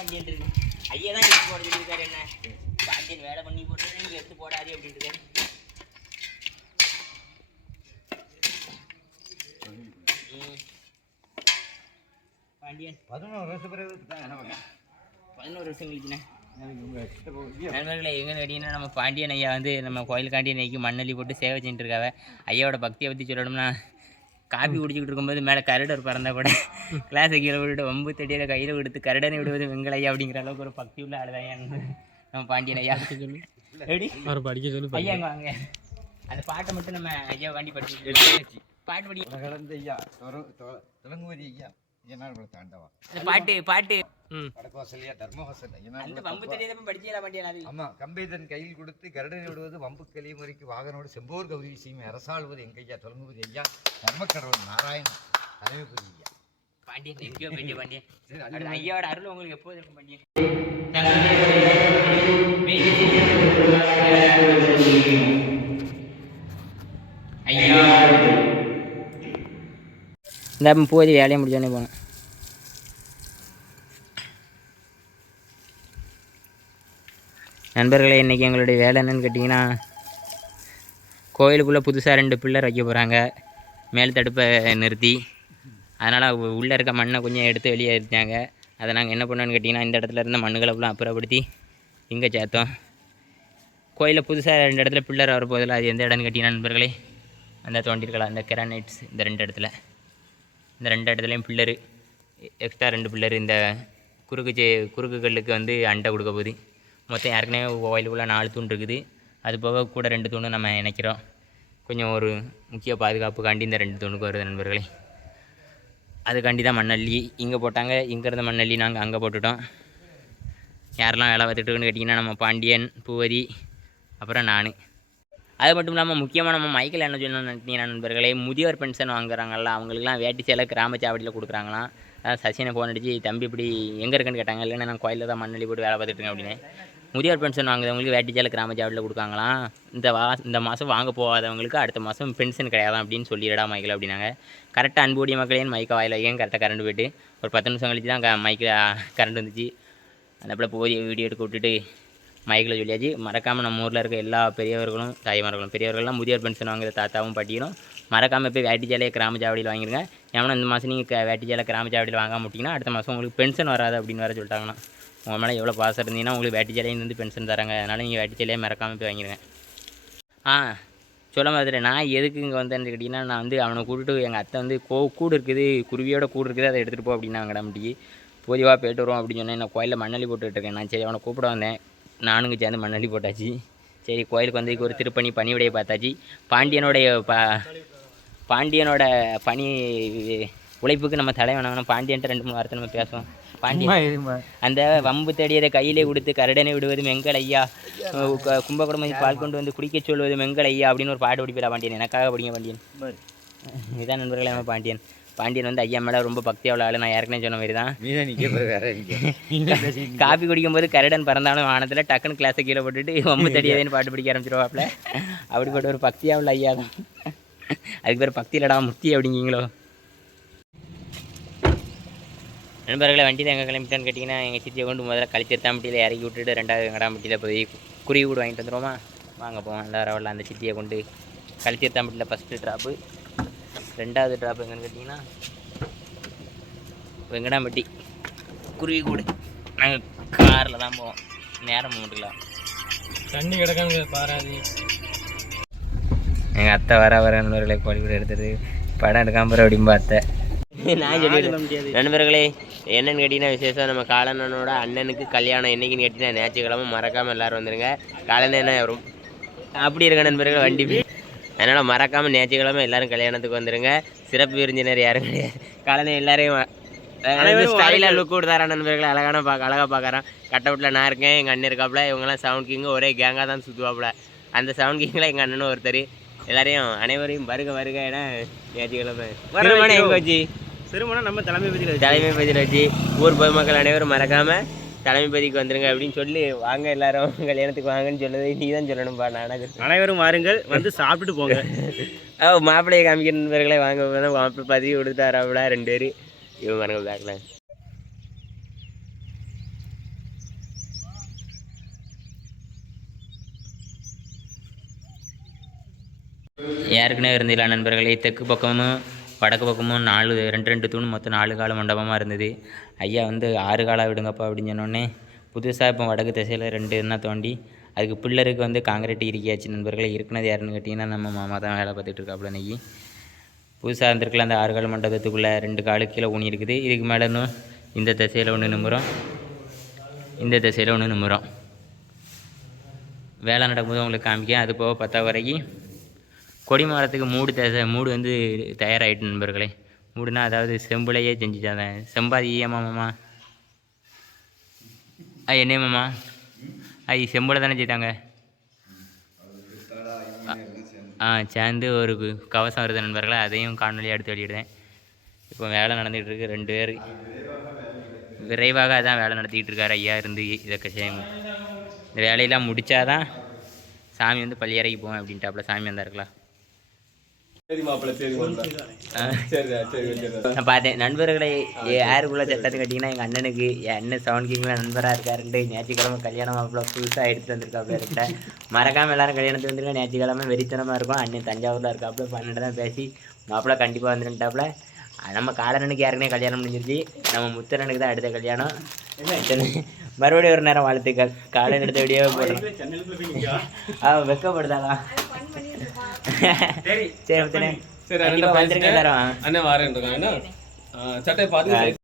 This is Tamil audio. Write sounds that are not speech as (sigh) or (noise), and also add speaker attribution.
Speaker 1: பாண்டியன் இருக்கு ஐயா தான் எடுத்து போட சொல்லியிருக்காரு என்ன? பாண்டியன் வேலை பண்ணி போட்டு நீங்க எடுத்து போடாதே அப்படின்ட்டு. பாண்டியன்.
Speaker 2: பதினோரு வருஷம் பிறகு
Speaker 1: பதினோரு வருஷம் கழிச்சுண்ணே நண்பர்களே எங்கன்னு கேட்டிங்கன்னா நம்ம பாண்டியன் ஐயா வந்து நம்ம கோயிலுக்காண்டி இன்னைக்கு மண்ணள்ளி போட்டு சேவை செஞ்சுட்டு இருக்காவ. ஐயாவோட பக்தியை பற்றி சொல்லணும்னா காபி குடிச்சிக்கிட்டு இருக்கும்போது மேலே கருடர் பறந்தா கூட கிளாஸை கீழே விட்டுட்டு வம்பு தடியில் கையில் கொடுத்து கருடனை விடுவது வெங்கல் ஐயா அப்படிங்கிற அளவுக்கு ஒரு பக்தி உள்ள ஆளுதான் நம்ம பாண்டியன் ஐயா. சொல்லி. எப்படி
Speaker 3: அவர் படிக்க சொல்லி
Speaker 1: ஐயா வாங்க. அந்த பாட்டை மட்டும் நம்ம ஐயா காண்டி படிச்சு பாட்டு படி.
Speaker 2: கலந்த ஐயா தொடங்குவதி ஐயா. என்னால் தாண்டவா.
Speaker 1: பாட்டு பாட்டு.
Speaker 2: வடக்கோசல்யா தர்மஹோசல்
Speaker 1: அந்த வம்பு படிச்சீங்களா பாண்டியன் அது?
Speaker 2: ஆமா கம்பைதன் கையில் கொடுத்து கருடனை விடுவது வம்பு கலிமுறைக்கு வாகனோடு செம்போர் கௌரி செய்யும் அரசாளுவது எங்கையா தொடங்குவது ஐயா தர்மக்கடவுள் நாராயணன் தலைமைபுரி ஐயா.
Speaker 1: பாண்டியன் எங்கேயோ பெரிய பாண்டியன். ஐயாவோட அருள் உங்களுக்கு எப்போது இருக்கும் பாண்டியன்? ஐயா. இந்த போதி வேலையை முடிச்சோடனே போனேன். நண்பர்களே இன்றைக்கி எங்களுடைய வேலை என்னன்னு கேட்டிங்கன்னா கோயிலுக்குள்ளே புதுசாக ரெண்டு பில்லர் வைக்க போகிறாங்க மேல் தடுப்பை நிறுத்தி. அதனால் உள்ளே இருக்க மண்ணை கொஞ்சம் எடுத்து வெளியே எடுத்தாங்க அதை நாங்கள் என்ன பண்ணோன்னு கேட்டிங்கன்னா இந்த இடத்துல இருந்த மண்ணுகளை ஃபுல்லாக அப்புறப்படுத்தி இங்கே சேர்த்தோம். கோயிலில் புதுசாக ரெண்டு இடத்துல பில்லர் வரப்போதில்ல அது எந்த இடம்னு கேட்டிங்கன்னா நண்பர்களே அந்த தோண்டிருக்கலாம் அந்த கிரானைட்ஸ் இந்த ரெண்டு இடத்துல. இந்த ரெண்டு இடத்துலையும் பில்லரு எக்ஸ்ட்ரா ரெண்டு பில்லரு இந்த குறுக்கு சே குறுக்கு கல்லுக்கு வந்து அண்டை கொடுக்க போகுது. மொத்தம் ஏற்கனவே கோயிலுக்குள்ளே நாலு தூண் இருக்குது. அது போக கூட ரெண்டு தூணு நம்ம இணைக்கிறோம். கொஞ்சம் ஒரு முக்கிய பாதுகாப்புக்காண்டி இந்த ரெண்டு தூணுக்கு வருது நண்பர்களே. அதுக்காண்டி தான் மண்ணள்ளி இங்கே போட்டாங்க. இங்கே இருந்த மண்ணள்ளி நாங்கள் அங்கே போட்டுட்டோம். யாரெல்லாம் வேலை பார்த்துட்டுருக்குன்னு கேட்டிங்கன்னா நம்ம பாண்டியன் பூவதி அப்புறம் நான். அது மட்டும் இல்லாமல் முக்கியமாக நம்ம மைக்கில் என்ன சொல்லணும்னு நினைக்கிறீங்கன்னா நண்பர்களே முதியோர் பென்ஷன் வாங்குறாங்கல்ல அவங்களுக்குலாம் வேட்டி சேலை கிராம சாவடியில் கொடுக்குறாங்களாம். அதான் சசினை ஃபோன் அடிச்சு தம்பி இப்படி எங்கே இருக்குன்னு கேட்டாங்க. இல்லைன்னா நான் கோயிலில் தான் மண்ணள்ளி போட்டு வேலை பார்த்துட்டு இருக்கேன் அப்படின்னு. முதியோர் பென்ஷன் வாங்குறவங்களுக்கு வேட்டி கிராம ஜாவில் கொடுக்காங்களாம் இந்த வா இந்த மாதம் வாங்க போகாதவங்களுக்கு அடுத்த மாதம் பென்ஷன் கிடையாதான் அப்படின்னு சொல்லிடா மைக்கில் அப்படின்னாங்க. கரெக்டாக அன்புடைய மக்களேன்னு மைக்கை வாயில் வைக்க கரெக்டாக கரண்ட் போயிட்டு. ஒரு பத்து நிமிஷம் கழிச்சு தான் மைக்கில் கரண்ட் வந்துச்சு. அந்த போல் போதிய வீடியோ எடுக்க விட்டுட்டு மைக்கில் சொல்லியாச்சு. மறக்காமல் நம்ம ஊரில் இருக்க எல்லா பெரியவர்களும் தாய்மார்களும் பெரியவர்கள்லாம் முதியோர் பென்ஷன் வாங்குற தாத்தாவும் பாட்டியும் மறக்காமல் போய் வேட்டி சேலையை கிராம ஜாவடியில் வாங்கிடுங்க ஏன்னா இந்த மாதம் நீங்கள் வேட்டி சேலை கிராம ஜாவடியில் வாங்காம விட்டிங்கன்னா அடுத்த மாதம் உங்களுக்கு பென்ஷன் வராது அப்படின்னு வேறு சொல்லிட்டாங்கன்னா உங்கள் மேலே எவ்வளோ பாசம் இருந்தீங்கன்னா உங்களுக்கு வேட்டி சேலையிலேருந்து வந்து பென்ஷன் தராங்க. அதனால் நீங்கள் வேட்டி சேலையே மறக்காமல் போய் வாங்கிடுங்க ஆ சொல்ல மாதிரி நான் எதுக்கு இங்கே வந்தேன்னு கேட்டிங்கன்னா நான் வந்து அவனை கூப்பிட்டு எங்கள் அத்தை வந்து கோ கூடு இருக்குது குருவியோட கூடு இருக்குது அதை எடுத்துகிட்டு போ அப்படின்னாங்க கடம்பட்டி பொதுவாக போயிட்டு வருவோம் அப்படின்னு சொன்னேன். நான் கோயிலில் மண்ணலி போட்டுட்டு இருக்கேன். நான் சரி அவனை கூப்பிட வந்தேன். நானுங்க சேர்ந்து மண்ணள்ளி போட்டாச்சு. சரி கோயிலுக்கு வந்து ஒரு திருப்பணி பணிவிடையை பார்த்தாச்சு. பாண்டியனுடைய பா பாண்டியனோட பணி உழைப்புக்கு நம்ம தலை பாண்டியன்ட்டு ரெண்டு மூணு வார்த்தை நம்ம பேசுவோம். பாண்டியன். அந்த வம்பு தேடியதை கையிலே கொடுத்து கரடனை விடுவது மெங்கல் ஐயா. கு- கும்பகோணம் பால் கொண்டு வந்து குடிக்கச் சொல்வது மெங்கல் ஐயா அப்படின்னு ஒரு பாட்டு படிப்பிடா பாண்டியன்? எனக்காக படிங்க பாண்டியன். இதான் நண்பர்களே நம்ம பாண்டியன். பாண்டியன் வந்து ஐயா மேலே ரொம்ப பக்தியாவில் ஆளு. நான் ஏற்கனவே சொன்ன மாதிரி தான். காபி குடிக்கும்போது கரடன் பறந்தாலும் வானத்தில் டக்குன்னு கிளாஸை கீழே போட்டுட்டு வம்பு தடியதேன்னு பாட்டு படிக்க ஆரம்பிச்சிருவாப்புல அப்படிப்பட்ட ஒரு பக்தியாக உள்ள ஐயா தான். அதுக்கு பேர் பக்தி இல்லடா முக்தி அப்படிங்கீங்களோ? நண்பர்களை வண்டி தான் எங்கே கிளம்பிட்டான்னு கேட்டிங்கன்னா எங்கள் சித்தியை கொண்டு முதல்ல கழிச்சிருத்தாம்பட்டியில் இறக்கி விட்டுட்டு ரெண்டாவது வெங்கடாம்பட்டியில் போய் குருவி கூட வாங்கிட்டு வந்துடுவோமா வாங்க போவோம் எல்லாரும் வரல அந்த சித்தியை கொண்டு கழிச்சிருத்தாம்பட்டியில் ஃபஸ்ட்டு ட்ராப்பு ரெண்டாவது ட்ராப் எங்கன்னு கேட்டிங்கன்னா வெங்கடாம்பட்டி குருவி கூடு. நாங்கள் காரில் தான் போவோம். நேரம் போட்டுக்கலாம்
Speaker 3: தண்ணி கிடக்காங்க பாராது.
Speaker 1: எங்கள் அத்தை வர வர நண்பர்களை கோழி கூட எடுத்துட்டு படம் எடுக்காம போகிற அப்படிம்பா அத்தை. (laughs) நான் சொல்லி நண்பர்களே என்னன்னு கேட்டிங்கன்னா விசேஷம். நம்ம காலண்ணனோட அண்ணனுக்கு கல்யாணம். என்னைக்குன்னு கேட்டிங்கன்னா ஞாயிற்றுக்கிழமை. மறக்காமல் எல்லாரும் வந்துருங்க. காலண்ணன் என்ன வரும் அப்படி இருக்க நண்பர்கள் வண்டி அதனால் மறக்காமல் ஞாயிற்றுக்கிழமை எல்லாரும் கல்யாணத்துக்கு வந்துருங்க. சிறப்பு விருந்தினர் யாரும் கிடையாது. காலண்ணன் எல்லாரையும் ஸ்டைலாக லுக் கொடுத்தாரா நண்பர்கள்? அழகான பார்க்க அழகாக பார்க்குறான். கட் அவுட்டில் நான் இருக்கேன் எங்கள் அண்ணன் இருக்காப்புல. இவங்கெல்லாம் சவுண்ட் கிங்கு ஒரே கேங்காக தான் சுற்றுவாப்புல அந்த சவுண்ட் கிங்கில் எங்கள் அண்ணனும் ஒருத்தர். எல்லாரையும் அனைவரையும் வருக வருக என ஞாயிற்றுக்கிழமை. வருமானம் எங்கே வச்சு
Speaker 3: சிறுமனா நம்ம தலைமை பதில்
Speaker 1: தலைமை பதில் வச்சு ஊர் பொதுமக்கள் அனைவரும் மறக்காமல் தலைமைபதிக்கு வந்துருங்க அப்படின்னு சொல்லி வாங்க எல்லாரும் கல்யாணத்துக்கு வாங்கன்னு சொல்லுது நீ தான் சொல்லணும்பா நானது.
Speaker 3: அனைவரும் வாருங்கள் வந்து சாப்பிட்டு போங்க.
Speaker 1: ஓ மாப்பிள்ளையை காமிக்கிற நண்பர்களே வாங்க மாப்பிள்ளை பதிவு கொடுத்தாராவிடா ரெண்டு பேர்? இவன் வரங்க பார்க்கலாம். ஏற்கனவே இருந்தீங்களா நண்பர்களே தெற்கு பக்கமும் வடக்கு பக்கமும் நாலு ரெண்டு ரெண்டு தூண் மொத்தம் நாலு கால மண்டபமாக இருந்தது. ஐயா வந்து ஆறு காலாக விடுங்கப்பா அப்படின்னு சொன்னோடனே புதுசாக இப்போ வடக்கு திசையில் ரெண்டு என்ன தோண்டி அதுக்கு பில்லருக்கு வந்து காங்கிரீட் இருக்கியாச்சு நண்பர்களே இருக்கிறது யாருன்னு கேட்டிங்கன்னா நம்ம மாமா தான் வேலை பார்த்துட்டு இருக்காப்புல இன்னைக்கு புதுசாக இருந்திருக்கல அந்த ஆறு கால மண்டபத்துக்குள்ளே ரெண்டு காலு கீழே ஊனி இருக்குது. இதுக்கு மேலே இன்னும் இந்த திசையில் ஒன்று நிம்புகிறோம் இந்த திசையில் ஒன்று நிமிரும். வேலை நடக்கும்போது உங்களுக்கு காமிக்க அது போக பத்தா வரைக்கும் கொடி மரத்துக்கு மூடு தே மூடு வந்து தயாராகிட்டு நண்பர்களே. மூடுனா அதாவது செம்புலையே செஞ்சுட்டாங்க செம்பாதி ஏமாமாம்மா ஆ என்ன மாமா? அது செம்புல தானே செய்தாங்க. ஆ சேர்ந்து ஒரு கவசம் வருது நண்பர்களே. அதையும் காணொலியாக எடுத்து வெளியிடுறேன். இப்போ வேலை நடந்துகிட்டு இருக்கு ரெண்டு பேர். விரைவாக தான் வேலை நடத்திக்கிட்டு இருக்காரு ஐயா இருந்து இதை செய்யணும் இந்த வேலையெல்லாம் முடிச்சாதான் சாமி வந்து பள்ளியறைக்கு போவேன் அப்படின்ட்டாப்புல. சாமி வந்தா பார்த்தேன் நண்பர்களை யாருக்குள்ள சட்டத்தை கட்டிங்கன்னா எங்கள் அண்ணனுக்கு என் அண்ணன் செவன் நண்பராக இருக்காருன்ட்டு ஞாயிற்றுக்கிழமை கல்யாணம் மாப்பிள்ள புதுசாக எடுத்துட்டு வந்திருக்காப்புல இருக்க மறக்காமல் எல்லாரும் கல்யாணத்துக்கு வந்துருங்க ஞாயிற்றுக்கிழமை வெறித்தனமாக இருக்கும். அண்ணன் தஞ்சாவூரில் இருக்காப்புல பன்னெண்டு தான் பேசி மாப்பிள்ள கண்டிப்பாக வந்துருன்ட்டாப்புல. நம்ம காலனனுக்கு ஏற்கனவே கல்யாணம் முடிஞ்சிருச்சு. நம்ம முத்தரனுக்கு தான் அடுத்த கல்யாணம். மறுபடியும் ஒரு நேரம் வாழ்த்துக்கள். காலையில் எடுத்த வீடியோவே போடுறோம் ஆ வெக்கப்படுதாளா?
Speaker 3: சரி
Speaker 1: சரி வந்துருங்க எல்லாரும்
Speaker 4: அண்ணன் வரேன் சட்டை பார்த்து